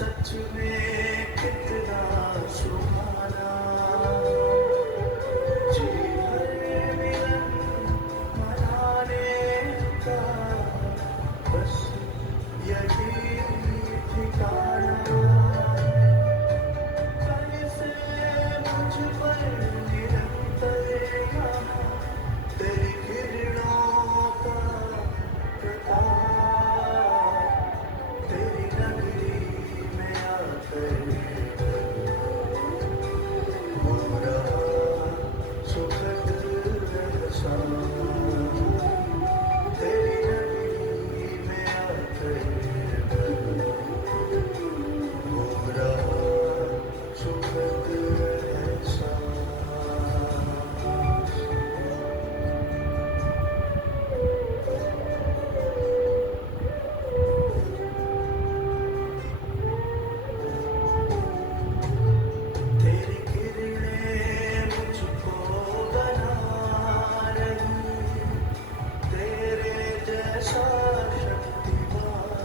सच में कितना सुहाना, जी भर मिलन मनाने का बस यही ठिकाना। कैसे मुझ पर निरंतर यहाँ तेरी किरणों का प्रताप, तेरी नगरी में आकर हो रहा सुखद एहसास, तेरी नगरी में आकर हो रहा सुखद एहसास। तेरी किरणें मुझको बना रही, तेरे जैसा शक्तिमान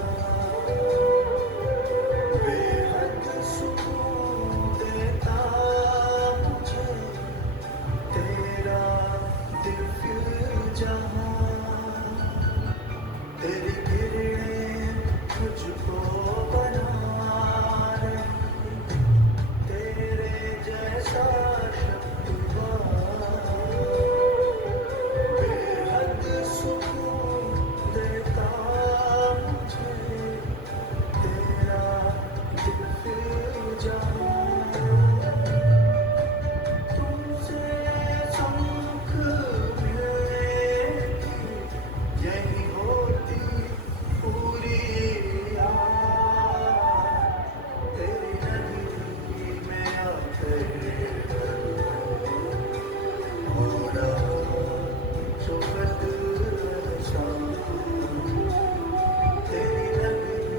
बेहद सुकून देता मुझे तेरा दिव्य जहां। तेरी किरणें मुझको बना रही, तेरे जैसा शक्तिमान बेहद सुकून देता मुझे तेरा दिव्य जहां। तुमसे सन्मुख मिलने की यही होती पूरी आस, तेरी नगरी में आकर हो रहा सुखद एहसास, तेरी नगरी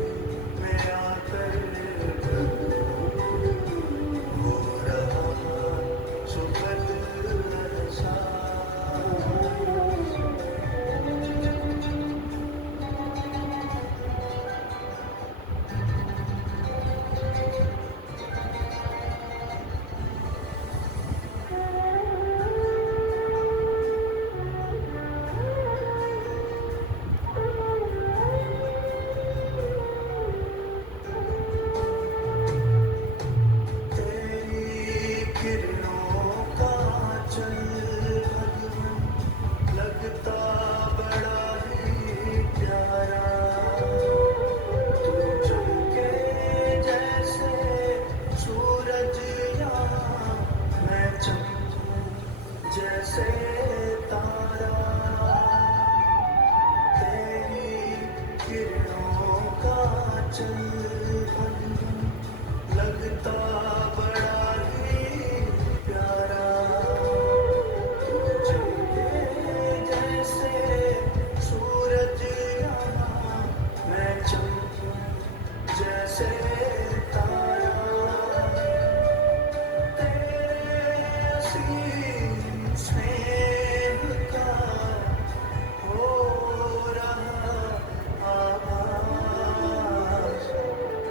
में आकर हो रहा सुखद एहसास। तेरी किरणों का चल भगवन लगता बड़ा ही प्यारा। तू चमके जैसे सूरज यहाँ, मैं चमकूं जैसे तारा। तेरी किरणों का चल भगवन लगता बड़ा ही प्यारा। तू चमके जैसे सूरज यहाँ, मैं चमकूं जैसे तारा। तेरे असीम स्नेह का हो रहा आभास,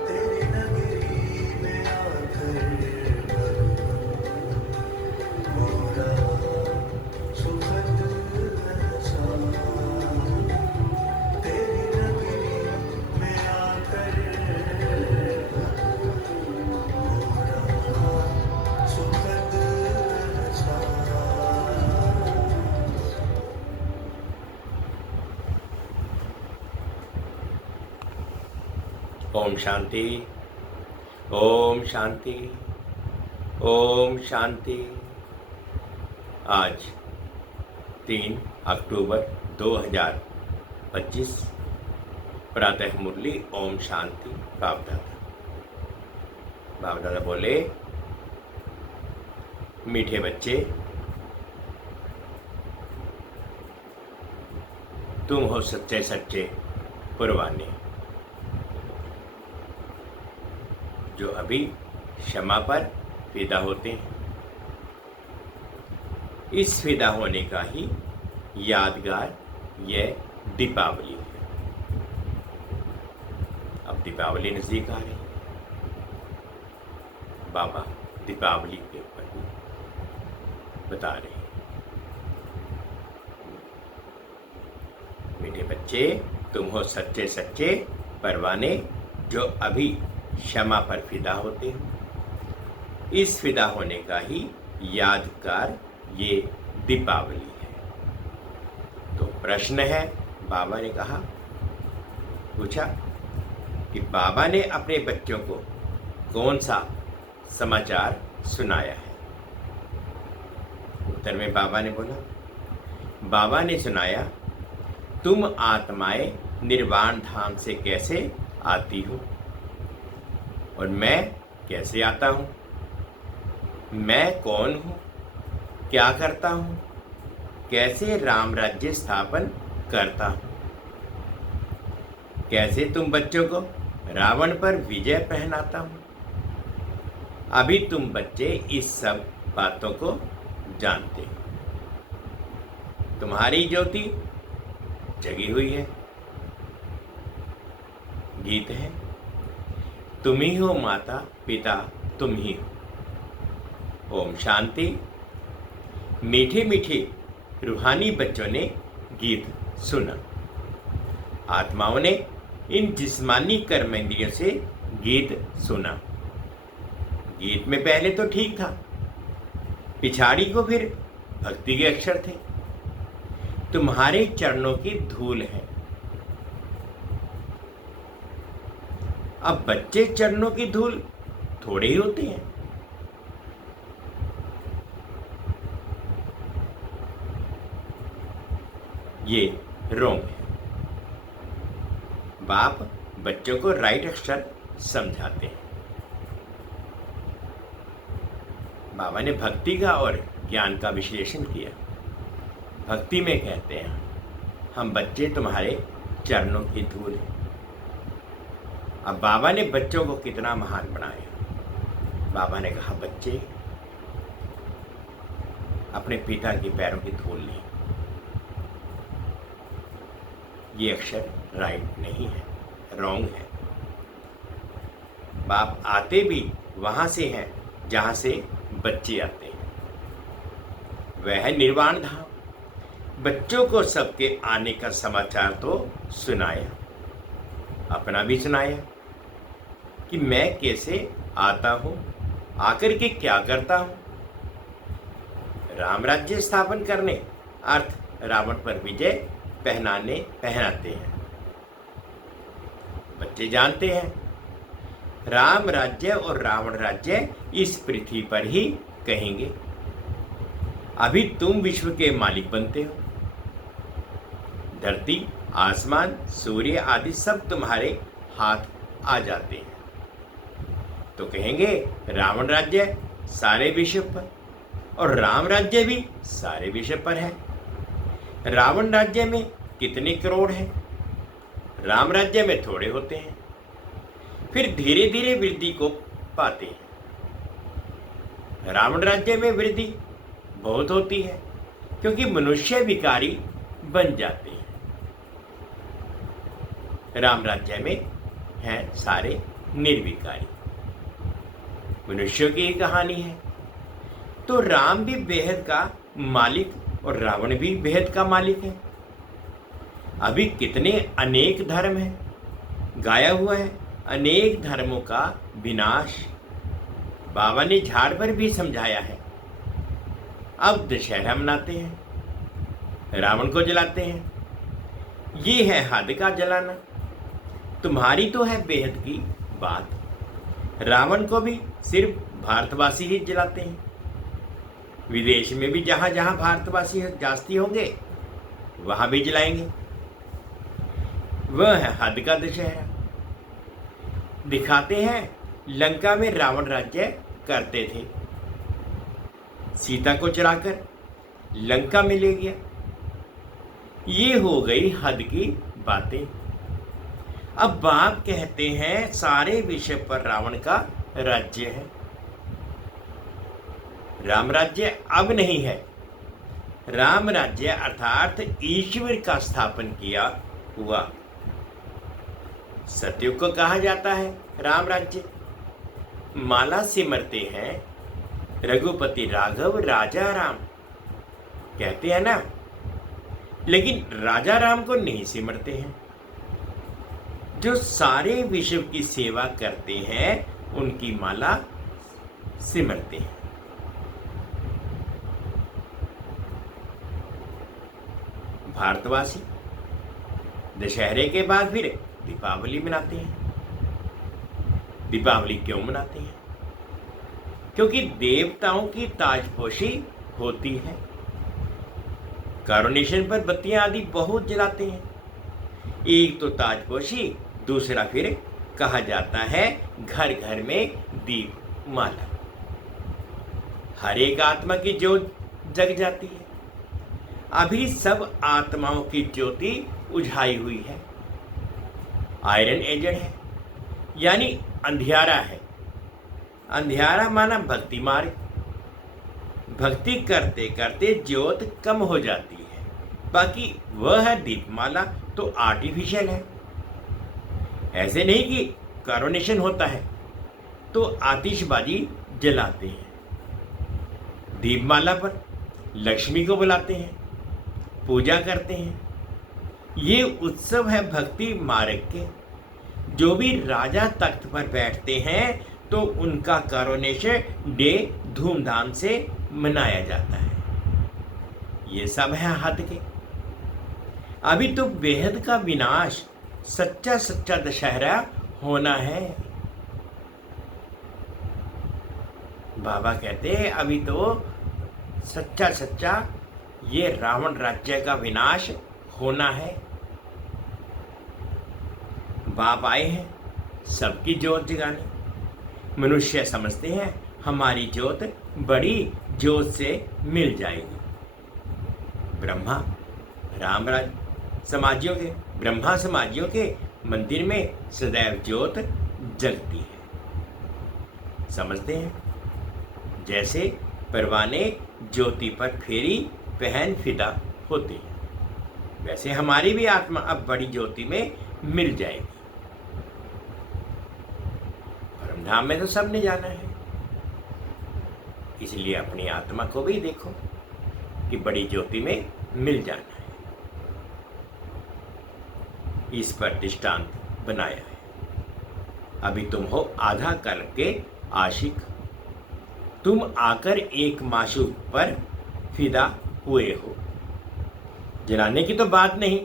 तेरी नगरी में आकर हो रहा सुखद एहसास, तेरी नगरी में आकर हो रहा सुखद एहसास। ओम शांति, ओम शांति, ओम शांति। आज 3 अक्टूबर 2025 प्रातः मुरली ओम शांति बाप दादा बोले, मीठे बच्चे तुम हो सच्चे सच्चे कुर्बानी, जो अभी क्षमा पर फिदा होते हैं। इस फिदा होने का ही यादगार यह दीपावली है। अब दीपावली नज़दीक आ रही है। बाबा दीपावली के ऊपर बता रहे हैं। मीठे बच्चे, तुम हो सच्चे सच्चे परवाने जो अभी क्षमा पर फिदा होते हो। इस फिदा होने का ही यादगार ये दीपावली है। तो प्रश्न है, बाबा ने कहा, पूछा कि बाबा ने अपने बच्चों को कौन सा समाचार सुनाया है। उत्तर में बाबा ने बोला, बाबा ने सुनाया, तुम आत्माएं निर्वाण धाम से कैसे आती हो और मैं कैसे आता हूँ। मैं कौन हूँ, क्या करता हूँ, कैसे राम राज्य स्थापन करता हूँ, कैसे तुम बच्चों को रावण पर विजय पहनाता हूँ। अभी तुम बच्चे इस सब बातों को जानते हो। तुम्हारी ज्योति जगी हुई है। गीत है, तुम ही हो माता पिता तुम ही हो। ओम शांति। मीठे मीठे रूहानी बच्चों ने गीत सुना। आत्माओं ने इन जिस्मानी कर्मेंद्रियों से गीत सुना। गीत में पहले तो ठीक था, पिछाड़ी को फिर भक्ति के अक्षर थे। तुम्हारे चरणों की धूल है। अब बच्चे चरणों की धूल थोड़े ही होते हैं। ये रोंग है। बाप बच्चों को राइट अक्षर समझाते हैं। बाबा ने भक्ति का और ज्ञान का विश्लेषण किया। भक्ति में कहते हैं, हम बच्चे तुम्हारे चरणों की धूल हैं। अब बाबा ने बच्चों को कितना महान बनाया। बाबा ने कहा, बच्चे अपने पिता के पैरों की धूल नहीं। ये अक्षर राइट नहीं है, रॉन्ग है। बाप आते भी वहां से हैं जहां से बच्चे आते हैं। वह है निर्वाण धाम। बच्चों को सबके आने का समाचार तो सुनाया, अपना भी सुनाया कि मैं कैसे आता हूं, आकर के क्या करता हूं। राम राज्य स्थापन करने अर्थ रावण पर विजय पहनाते हैं। बच्चे जानते हैं राम राज्य और रावण राज्य इस पृथ्वी पर ही कहेंगे। अभी तुम विश्व के मालिक बनते हो। धरती, आसमान, सूर्य आदि सब तुम्हारे हाथ आ जाते हैं। तो कहेंगे रावण राज्य सारे विश्व पर और राम राज्य भी सारे विश्व पर है। रावण राज्य में कितने करोड़ हैं, राम राज्य में थोड़े होते हैं। फिर धीरे धीरे वृद्धि को पाते हैं। रावण राज्य में वृद्धि बहुत होती है क्योंकि मनुष्य विकारी बन जाते हैं। राम राज्य में हैं सारे निर्विकारी। मनुष्यों की ही कहानी है। तो राम भी बेहद का मालिक और रावण भी बेहद का मालिक है। अभी कितने अनेक धर्म हैं, गाया हुआ है अनेक धर्मों का विनाश। बाबा ने झाड़ पर भी समझाया है। अब दशहरा मनाते हैं, रावण को जलाते हैं। ये है हद का जलाना। तुम्हारी तो है बेहद की बात। रावण को भी सिर्फ भारतवासी ही जलाते हैं। विदेश में भी जहां जहां भारतवासी जास्ती होंगे वहां भी जलाएंगे। वह है हद का दशहरा। दिखाते हैं लंका में रावण राज्य करते थे। सीता को चुराकर लंका में ले गया। ये हो गई हद की बातें। अब बाप कहते हैं सारे विश्व पर रावण का राज्य है। राम राज्य अब नहीं है। राम राज्य अर्थात ईश्वर का स्थापन किया हुआ सतयुग को कहा जाता है राम राज्य। माला सिमरते हैं रघुपति राघव राजा राम, कहते हैं ना, लेकिन राजा राम को नहीं सिमरते हैं। जो सारे विश्व की सेवा करते हैं उनकी माला सिमरते हैं। भारतवासी दशहरे के बाद फिर दीपावली मनाते हैं। दीपावली क्यों मनाते हैं? क्योंकि देवताओं की ताजपोशी होती है। कॉरोनेशन पर बत्तियां आदि बहुत जलाते हैं। एक तो ताजपोशी, दूसरा फिर कहा जाता है घर घर में दीप माला। हर एक आत्मा की ज्योत जग जाती है। अभी सब आत्माओं की ज्योति उझाई हुई है। आयरन एजेंट है, यानी अंधियारा है। अंधियारा माना भक्ति मार्ग। भक्ति करते करते ज्योत कम हो जाती है। बाकी वह है दीपमाला तो आर्टिफिशियल है। ऐसे नहीं कि कॉरोनेशन होता है तो आतिशबाजी जलाते हैं। दीपमाला पर लक्ष्मी को बुलाते हैं, पूजा करते हैं। ये उत्सव है भक्ति मार्ग के। जो भी राजा तख्त पर बैठते हैं तो उनका कॉरोनेशन डे धूमधाम से मनाया जाता है। ये सब है हद के। अभी तो बेहद का विनाश, सच्चा सच्चा दशहरा होना है। बाबा कहते हैं अभी तो सच्चा सच्चा ये रावण राज्य का विनाश होना है। बाप आए हैं सबकी ज्योत जगाने। मनुष्य समझते हैं हमारी ज्योत बड़ी ज्योत से मिल जाएगी। ब्रह्मा रामराज समाजियों के, ब्रह्मा समाजियों के मंदिर में सदैव ज्योत जगती है। समझते हैं जैसे परवाने ज्योति पर फेरी पहन फिदा होती है, वैसे हमारी भी आत्मा अब बड़ी ज्योति में मिल जाएगी। परमधाम में तो सबने जाना है, इसलिए अपनी आत्मा को भी देखो कि बड़ी ज्योति में मिल जाना है। इस पर दृष्टांत बनाया है। अभी तुम हो आधा कल के आशिक। तुम आकर एक माशूक पर फिदा हुए हो। जलाने की तो बात नहीं।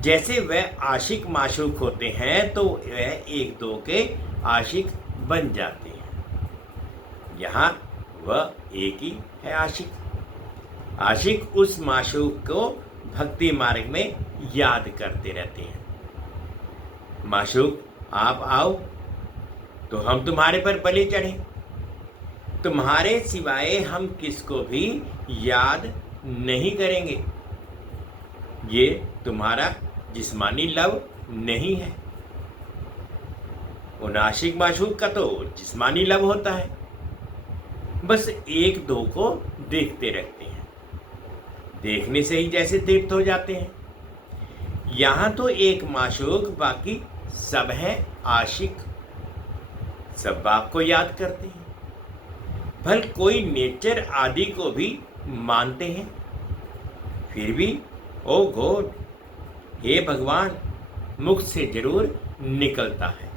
जैसे वह आशिक माशूक होते हैं तो वह एक दो के आशिक बन जाते हैं। यहाँ वह एक ही है आशिक। आशिक उस माशूक को भक्ति मार्ग में याद करते रहते हैं। माशूक आप आओ तो हम तुम्हारे पर बलि चढ़े। तुम्हारे सिवाय हम किसको भी याद नहीं करेंगे। ये तुम्हारा जिस्मानी लव नहीं है। उन आशिक माशूक का तो जिस्मानी लव होता है। बस एक दो को देखते रहते हैं। देखने से ही जैसे तीर्थ हो जाते हैं। यहाँ तो एक माशूक, बाकी सब हैं आशिक। सब बाप को याद करते हैं। भल कोई नेचर आदि को भी मानते हैं, फिर भी ओ गॉड, हे भगवान, मुख से जरूर निकलता है।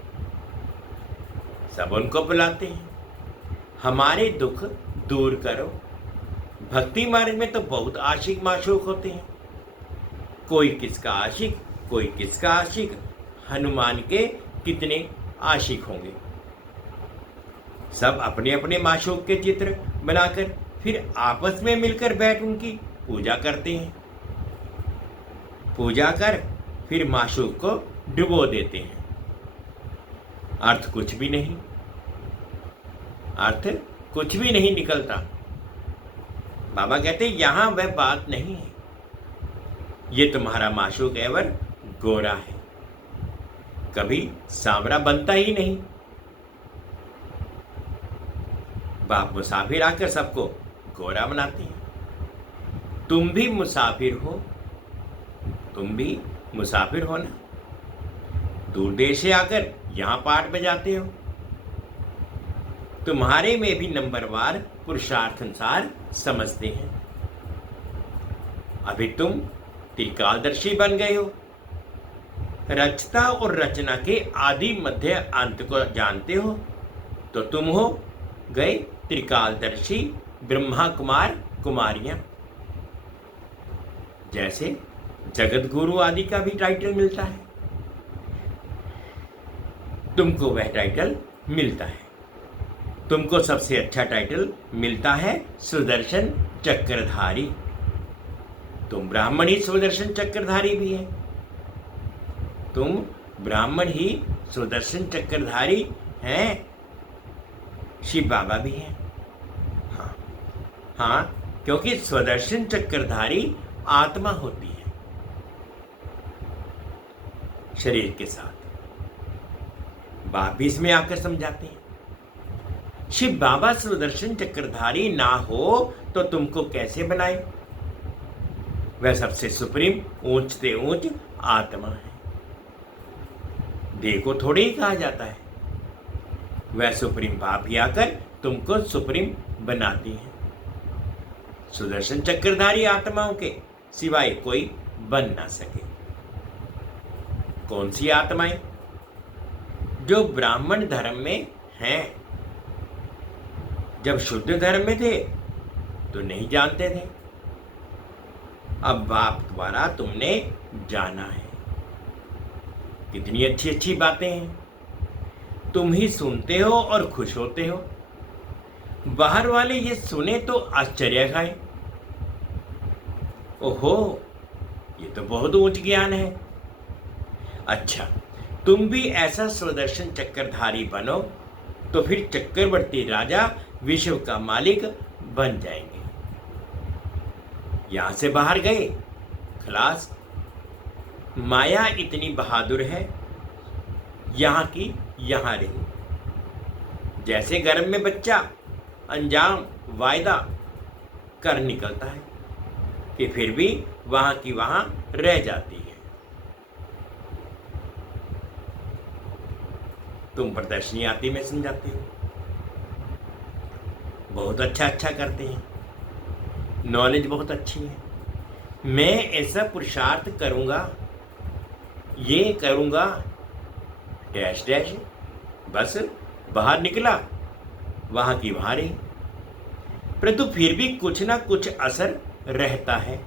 सब उनको बुलाते हैं, हमारे दुख दूर करो। भक्ति मार्ग में तो बहुत आशिक माशूक होते हैं। कोई किसका आशिक, कोई किसका आशिक। हनुमान के कितने आशिक होंगे। सब अपने अपने माशूक के चित्र बनाकर फिर आपस में मिलकर बैठ उनकी पूजा करते हैं। पूजा कर फिर माशूक को डुबो देते हैं। अर्थ कुछ भी नहीं, अर्थ कुछ भी नहीं निकलता। बाबा कहते यहां वह बात नहीं है। ये तुम्हारा माशूक एवर गोरा है, कभी सांवरा बनता ही नहीं। बाप मुसाफिर आकर सबको गोरा बनाते हैं। तुम भी मुसाफिर हो, तुम भी मुसाफिर हो ना। दूर देश से आकर यहाँ पाठ बजाते हो। तुम्हारे में भी नंबरवार पुरुषार्थ अनुसार समझते हैं। अभी तुम त्रिकालदर्शी बन गए हो, रचता और रचना के आदि मध्य अंत को जानते हो, तो तुम हो गए त्रिकालदर्शी ब्रह्मा कुमार कुमारियां। जैसे जगत गुरु आदि का भी टाइटल मिलता है, तुमको वह टाइटल मिलता है। तुमको सबसे अच्छा टाइटल मिलता है सुदर्शन चक्रधारी। तुम ब्राह्मण ही सुदर्शन चक्रधारी भी है। तुम ब्राह्मण ही सुदर्शन चक्रधारी हैं। शिव बाबा भी हैं। हाँ हाँ, क्योंकि सुदर्शन चक्रधारी आत्मा होती है शरीर के साथ। बाप भी इसमें आकर समझाते हैं। शिव बाबा सुदर्शन चक्रधारी ना हो तो तुमको कैसे बनाए? वह सबसे सुप्रीम ऊंच से ऊंच आत्मा है। देह को थोड़े ही कहा जाता है। वह सुप्रीम बाप ही आकर तुमको सुप्रीम बनाती है। सुदर्शन चक्रधारी आत्माओं के सिवाय कोई बन ना सके। कौन सी आत्माएं? जो ब्राह्मण धर्म में हैं। जब शुद्ध धर्म में थे तो नहीं जानते थे, अब बाप द्वारा तुमने जाना है। कितनी अच्छी अच्छी बातें हैं। तुम ही सुनते हो और खुश होते हो। बाहर वाले ये सुने तो आश्चर्य खाए, ओहो ये तो बहुत ऊंच ज्ञान है। अच्छा, तुम भी ऐसा सुदर्शन चक्रधारी बनो तो फिर चक्रवर्ती राजा विश्व का मालिक बन जाएंगे। यहां से बाहर गए, खलास। माया इतनी बहादुर है, यहां की यहां रही। जैसे गर्भ में बच्चा अंजाम वायदा कर निकलता है कि फिर भी वहां की वहां रह जाती है। तुम प्रदर्शनी आती में समझाते हो, बहुत अच्छा अच्छा करते हैं, नॉलेज बहुत अच्छी है। मैं ऐसा पुरुषार्थ करूंगा, ये करूंगा, डैश डैश। बस बाहर निकला, वहां की वहां रही। परंतु फिर भी कुछ ना कुछ असर रहता है।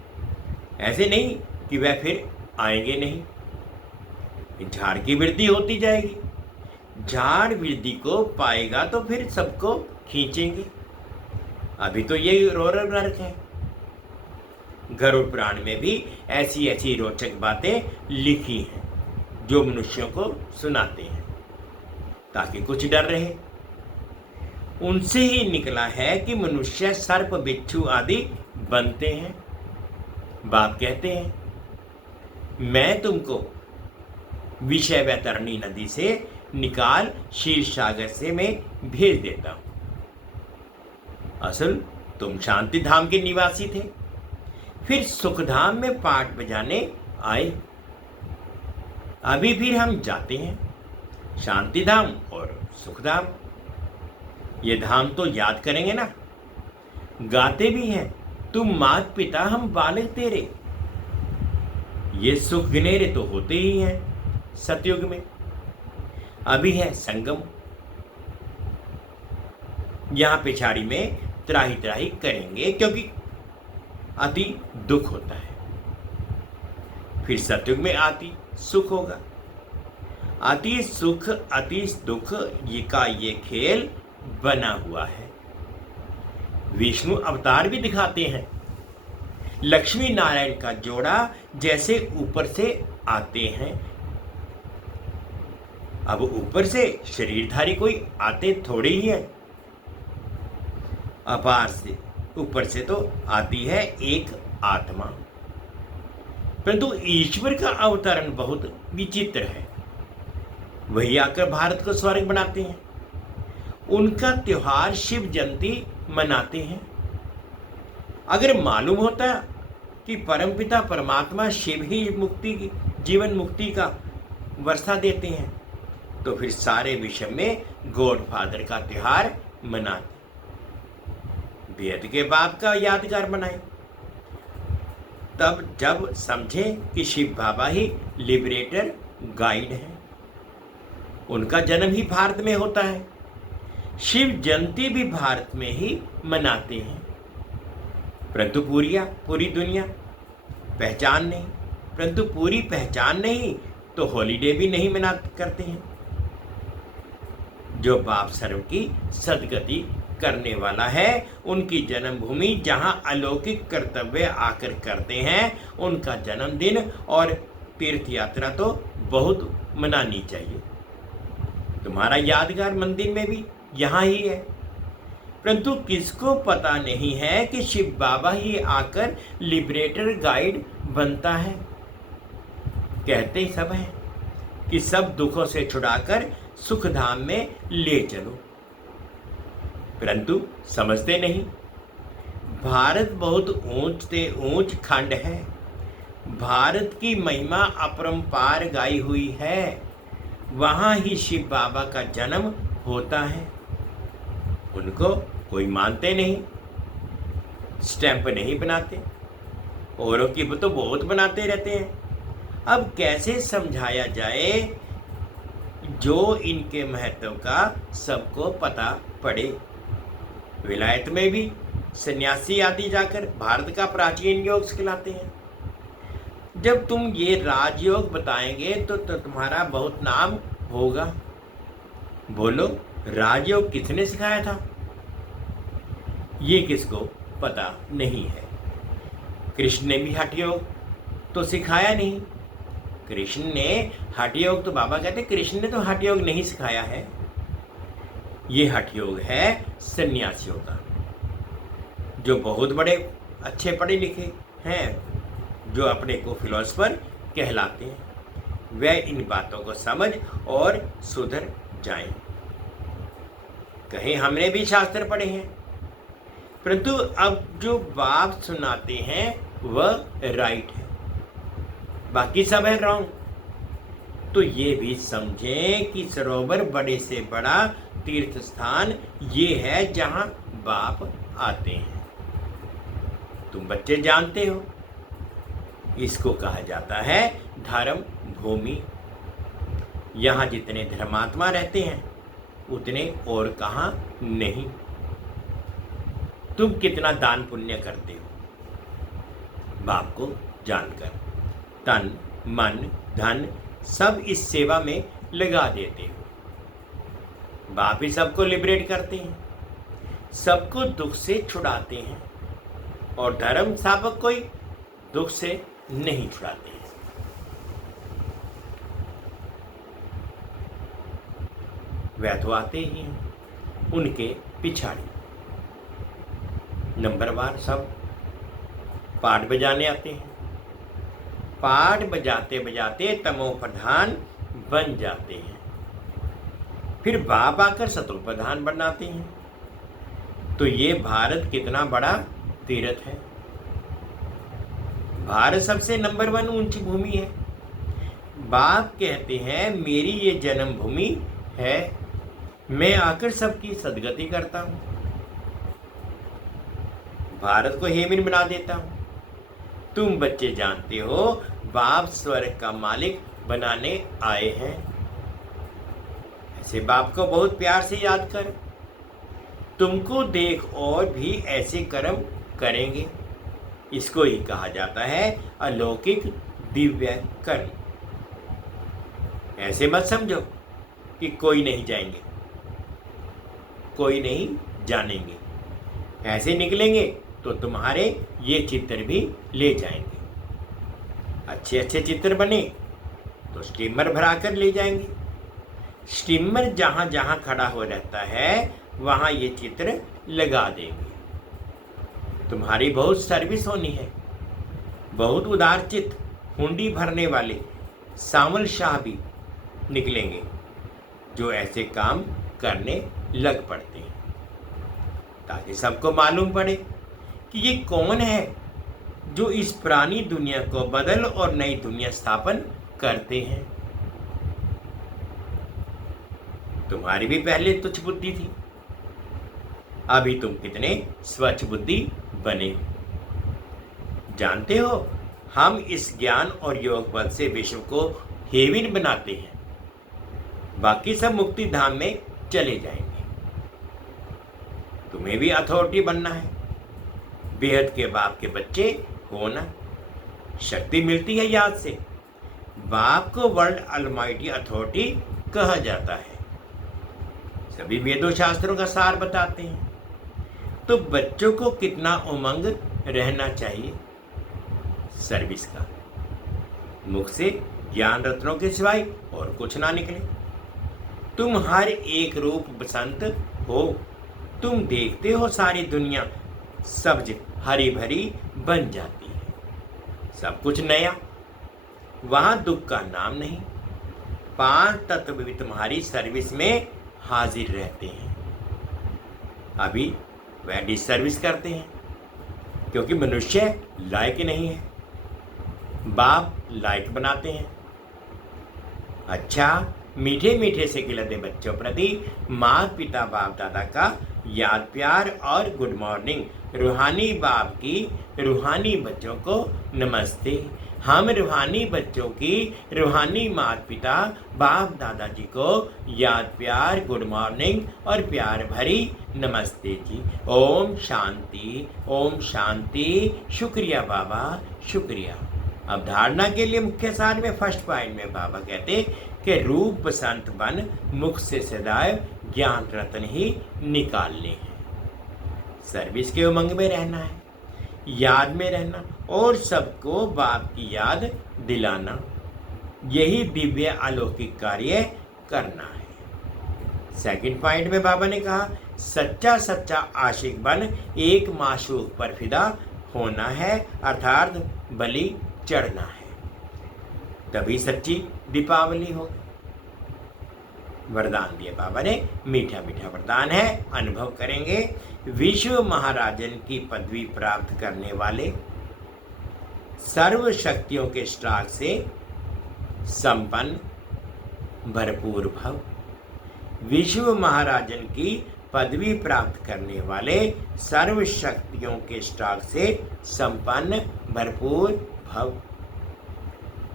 ऐसे नहीं कि वह फिर आएंगे नहीं। झाड़ की वृद्धि होती जाएगी। झाड़ वृद्धि को पाएगा तो फिर सबको खींचेंगे। अभी तो ये रोरर नरक है। गरुड़ पुराण में भी ऐसी ऐसी रोचक बातें लिखी हैं जो मनुष्यों को सुनाते हैं ताकि कुछ डर रहे। उनसे ही निकला है कि मनुष्य सर्प बिच्छू आदि बनते हैं। बाप कहते हैं मैं तुमको विषय वैतरणी नदी से निकाल क्षीर सागर से मैं भेज देता हूं। असल तुम शांति धाम के निवासी थे, फिर सुखधाम में पाठ बजाने आए। अभी फिर हम जाते हैं शांति धाम और सुखधाम। ये धाम तो याद करेंगे ना। गाते भी हैं तुम मात पिता हम बालक तेरे। ये सुख गिनेरे तो होते ही हैं सतयुग में। अभी है संगम। यहां पिछाड़ी में त्राही त्राही करेंगे क्योंकि अति दुख होता है। फिर सतयुग में अति सुख होगा। अति सुख अति दुख ये का ये खेल बना हुआ है। विष्णु अवतार भी दिखाते हैं। लक्ष्मी नारायण का जोड़ा जैसे ऊपर से आते हैं। अब ऊपर से शरीरधारी कोई आते थोड़े ही है। अपार से ऊपर से तो आती है एक आत्मा। परंतु ईश्वर का अवतरण बहुत विचित्र है। वही आकर भारत को स्वर्ग बनाते हैं। उनका त्योहार शिव जयंती मनाते हैं। अगर मालूम होता कि परमपिता परमात्मा शिव ही मुक्ति की जीवन मुक्ति का वर्षा देते हैं तो फिर सारे विश्व में गॉड फादर का त्योहार मनाते, बेहद के बाप का यादगार बनाए। तब जब समझे कि शिव बाबा ही लिबरेटर गाइड है, उनका जन्म ही भारत में होता है, शिव जयंती भी भारत में ही मनाते हैं, परंतु पूरी दुनिया पहचान नहीं, परंतु पूरी पहचान नहीं तो हॉलीडे भी नहीं मना करते हैं। जो बाप सर्व की सदगति करने वाला है, उनकी जन्मभूमि जहां अलौकिक कर्तव्य आकर करते हैं, उनका जन्मदिन और तीर्थ यात्रा तो बहुत मनानी चाहिए। तुम्हारा यादगार मंदिर में भी यहाँ ही है, परंतु किसको पता नहीं है कि शिव बाबा ही आकर लिबरेटर गाइड बनता है। कहते सब हैं कि सब दुखों से छुड़ाकर सुख धाम में ले चलो, परंतु समझते नहीं। भारत बहुत ऊंच से ऊंच खंड है, भारत की महिमा अपरंपार गाई हुई है, वहां ही शिव बाबा का जन्म होता है। उनको कोई मानते नहीं, स्टैंप नहीं बनाते, औरों की तो बहुत बनाते रहते हैं। अब कैसे समझाया जाए जो इनके महत्व का सबको पता पड़े। विलायत में भी सन्यासी आदि जाकर भारत का प्राचीन योग सिखलाते हैं। जब तुम ये राजयोग बताएंगे तो तुम्हारा बहुत नाम होगा। बोलो, राजयोग किसने सिखाया था? ये किसको पता नहीं है। कृष्ण ने भी हठ योग तो सिखाया नहीं। कृष्ण ने हठ योग, तो बाबा कहते कृष्ण ने तो हठ योग नहीं सिखाया है। ये हठ योग है सन्यासियों का, जो बहुत बड़े अच्छे पढ़े लिखे हैं, जो अपने को फिलोसफर कहलाते हैं, वह इन बातों को समझ और सुधर जाएं। कहीं हमने भी शास्त्र पढ़े हैं, परंतु अब जो बात सुनाते हैं वह राइट है, बाकी सब है रॉन्ग। तो ये भी समझें कि सरोवर बड़े से बड़ा तीर्थ स्थान ये है जहां बाप आते हैं। तुम बच्चे जानते हो, इसको कहा जाता है धर्म भूमि। यहाँ जितने धर्मात्मा रहते हैं उतने और कहाँ नहीं। तुम कितना दान पुण्य करते हो बाप को जानकर, तन मन धन सब इस सेवा में लगा देते हो। बाप ही सबको लिबरेट करते हैं, सबको दुख से छुड़ाते हैं, और धर्म स्थापक कोई दुख से नहीं छुड़ाते हैं। वह तो आते ही हैं उनके पिछाड़ी। नंबरवार सब पाठ बजाने आते हैं, पाठ बजाते बजाते तमो प्रधान बन जाते हैं, फिर बाप आकर सतो प्रधान बनाते हैं। तो ये भारत कितना बड़ा तीर्थ है। भारत सबसे नंबर 1 ऊंची भूमि है। बाप कहते हैं मेरी ये जन्मभूमि है, मैं आकर सबकी सदगति करता हूं, भारत को हेमिन बना देता हूं। तुम बच्चे जानते हो बाप स्वर्ग का मालिक बनाने आए हैं। ऐसे बाप को बहुत प्यार से याद कर, तुमको देख और भी ऐसे कर्म करेंगे। इसको ही कहा जाता है अलौकिक दिव्य कर्म। ऐसे मत समझो कि कोई नहीं जाएंगे, कोई नहीं जानेंगे। ऐसे निकलेंगे तो तुम्हारे ये चित्र भी ले जाएंगे। अच्छे अच्छे चित्र बने तो स्टीमर भरा कर ले जाएंगे। स्टीमर जहाँ जहाँ खड़ा हो रहता है वहाँ ये चित्र लगा देंगे। तुम्हारी बहुत सर्विस होनी है। बहुत उदारचित हुंडी भरने वाले सावल शाह भी निकलेंगे जो ऐसे काम करने लग पड़ते हैं, ताकि सबको मालूम पड़े कि ये कौन है जो इस पुरानी दुनिया को बदल और नई दुनिया स्थापन करते हैं। तुम्हारी भी पहले तुच्छ बुद्धि थी, अभी तुम कितने स्वच्छ बुद्धि बने हो। जानते हो, हम इस ज्ञान और योग बल से विश्व को हेविन बनाते हैं, बाकी सब मुक्ति धाम में चले जाएंगे। तुम्हें भी अथॉरिटी बनना है, बेहद के बाप के बच्चे होना। शक्ति मिलती है याद से। बाप को वर्ल्ड अलमाइटी अथॉरिटी कहा जाता है। सभी वेदों शास्त्रों का सार बताते हैं। तो बच्चों को कितना उमंग रहना चाहिए सर्विस का। मुख से ज्ञान रत्नों के सिवाय और कुछ ना निकले। तुम हर एक रूप बसंत हो। तुम देखते हो सारी दुनिया सब्ज हरी भरी बन जाती है, सब कुछ नया, वहां दुख का नाम नहीं। 5 तत्व भी तुम्हारी सर्विस में हाजिर रहते हैं। अभी वह डिसर्विस करते हैं क्योंकि मनुष्य लायक नहीं है, बाप लायक बनाते हैं। अच्छा, मीठे मीठे से खिलते बच्चों प्रति माता पिता बाप दादा का याद प्यार और गुड मॉर्निंग। रूहानी बाप की रूहानी बच्चों को नमस्ते। हम रूहानी बच्चों की रूहानी माता पिता बाप दादाजी को याद प्यार गुड मॉर्निंग और प्यार भरी नमस्ते जी। ओम शांति, ओम शांति। शुक्रिया बाबा, शुक्रिया। अब धारणा के लिए मुख्य सार में फर्स्ट पॉइंट में बाबा कहते कि रूप बसंत बन मुख से सदैव ज्ञान रत्न ही निकालने हैं। सर्विस के उमंग में रहना है, याद में रहना और सबको बाप की याद दिलाना, यही दिव्य अलौकिक कार्य करना है। सेकंड पॉइंट में बाबा ने कहा सच्चा सच्चा आशिक बन एक माशूक पर फिदा होना है, अर्थात बलि चढ़ना है, तभी सच्ची दीपावली हो। वरदान दिए बाबा ने, मीठा मीठा वरदान है, अनुभव करेंगे। विश्व महाराजन की पदवी प्राप्त करने वाले, सर्व शक्तियों के स्टाक से संपन्न, भरपूर भव। विश्व महाराजन की पदवी प्राप्त करने वाले, सर्व शक्तियों के स्टाक से संपन्न, भरपूर भव।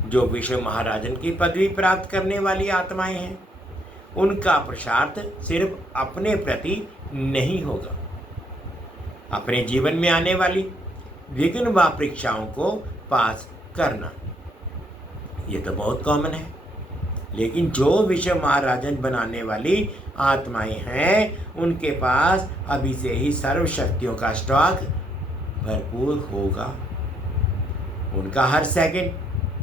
जो विश्व महाराजन की पदवी प्राप्त करने वाली आत्माएं हैं, उनका पुरुषार्थ सिर्फ अपने प्रति नहीं होगा, अपने जीवन में आने वाली विघ्न व परीक्षाओं को पास करना। ये तो बहुत कॉमन है, लेकिन जो विश्व महाराजन बनाने वाली आत्माएं हैं, उनके पास अभी से ही सर्व शक्तियों का स्टॉक भरपूर होगा। उनका हर सेकंड,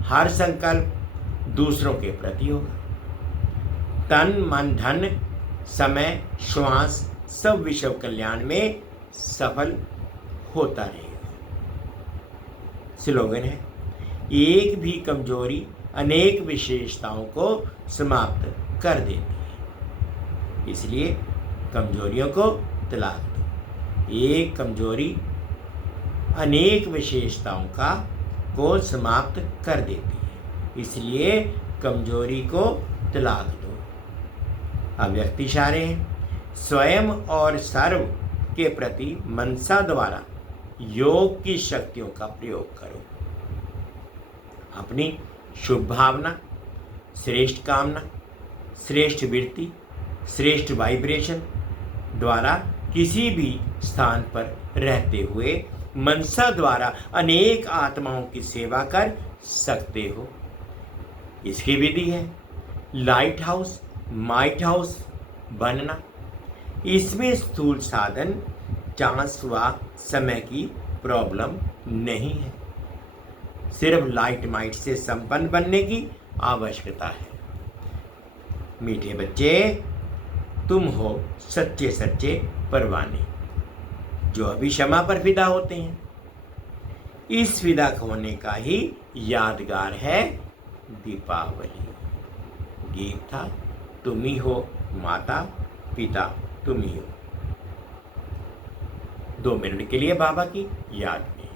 हर संकल्प दूसरों के प्रति होगा। तन मन धन समय श्वास सब विश्व कल्याण में सफल होता रहेगा। स्लोगन है, एक भी कमजोरी अनेक विशेषताओं को समाप्त कर देती है, इसलिए कमजोरियों को तलाक दो। एक कमजोरी अनेक विशेषताओं को समाप्त कर देती है, इसलिए कमजोरी को तलाक दो। अव्यक्त इशारे हैं, स्वयं और सर्व के प्रति मनसा द्वारा योग की शक्तियों का प्रयोग करो। अपनी शुभ भावना, श्रेष्ठ कामना, श्रेष्ठ वृत्ति, श्रेष्ठ वाइब्रेशन द्वारा किसी भी स्थान पर रहते हुए मनसा द्वारा अनेक आत्माओं की सेवा कर सकते हो। इसकी विधि है लाइट हाउस, माइट हाउस बनना। इसमें स्थूल साधन, चांस व समय की प्रॉब्लम नहीं है, सिर्फ लाइट माइट से संपन्न बनने की आवश्यकता है। मीठे बच्चे, तुम हो सच्चे सच्चे परवाने जो अभी क्षमा पर फिदा होते हैं। इस फिदा होने का ही यादगार है दीपावली। गीत था तुम ही हो माता पिता, तुम ही हो। 2 मिनट के लिए बाबा की याद में।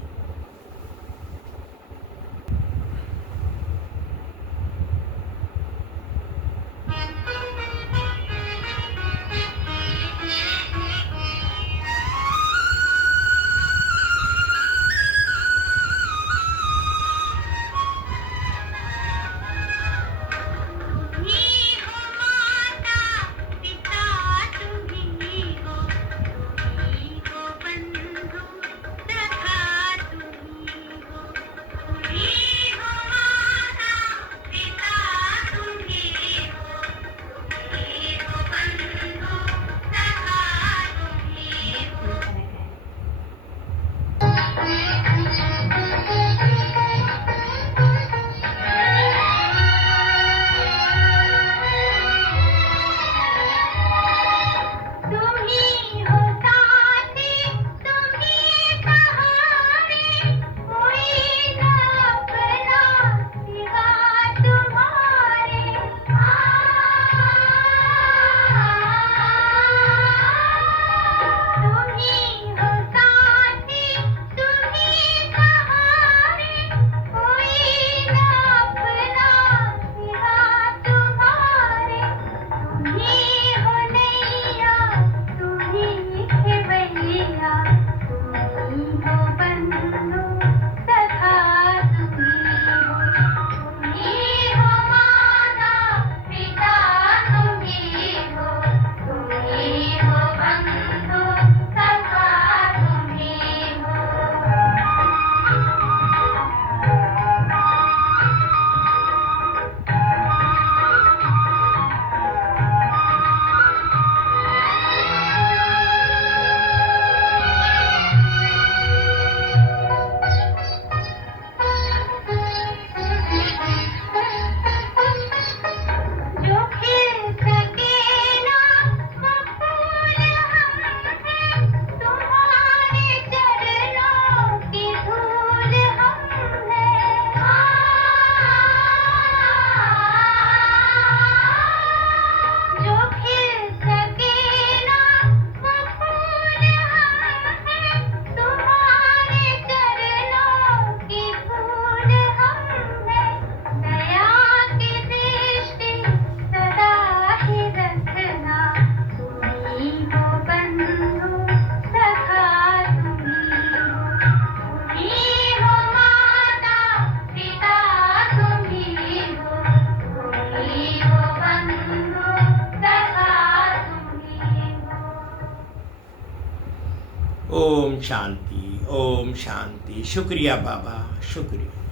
ओम शांति, ओम शांति। शुक्रिया बाबा, शुक्रिया।